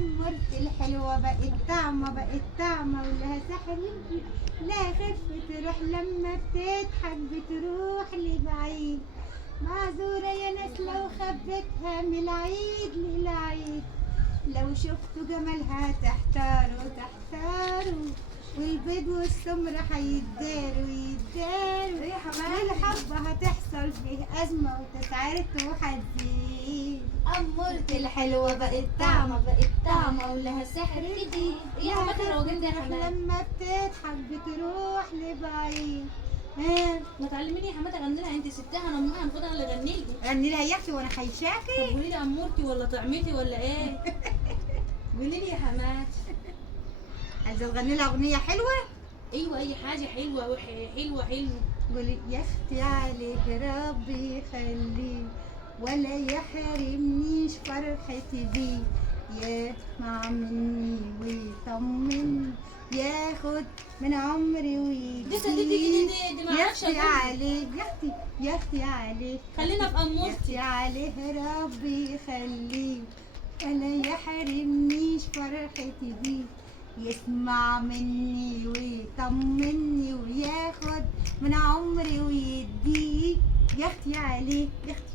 أمورتي الحلوة بقت طعمة ولها سحر لا خف تروح لما بتضحك بتروح لبعيد. معذورة يا ناس لو خبيتها من العيد للعيد، لو شفتوا جمالها تحتاروا والبيض والسمر هيتداروا يا حماتي والحبة هتحصل فيه أزمة وتسعرت وهتزيد. أمورتي الحلوة بقت طعمة ولها سحر جديد. يا حماتي الراجل ده يا حماتي لما بتضحك بتروح لبعيد. ما تعلميني يا حماتي اغني لها، انت ستها انا امها المفروض انا اللي اغني لي. غني لها يا اختي وانا طب خيشاكي. قولي لي امورتي ولا طعمتي ولا ايه؟ قولي لي يا حماتي. عايزه تغني لها اغنيه حلوه؟ ايوه اي حاجه حلوه حلوه. قولي يا اختي عليك ربي يخليك ولا يحرمنيش فرحتي بيك، يسمع مني ويطمني ياخد من عمري دي صديقتي دي ما يا اعرفش اختي أقولها. عليك يا اختي عليك خلينا في يا امورتي. اختي عليه ربي يخليك ولا يحرمنيش فرحتي بيك، يسمع مني ويطمني وياخد من عمري ويديك. يا اختي عليك يا اختي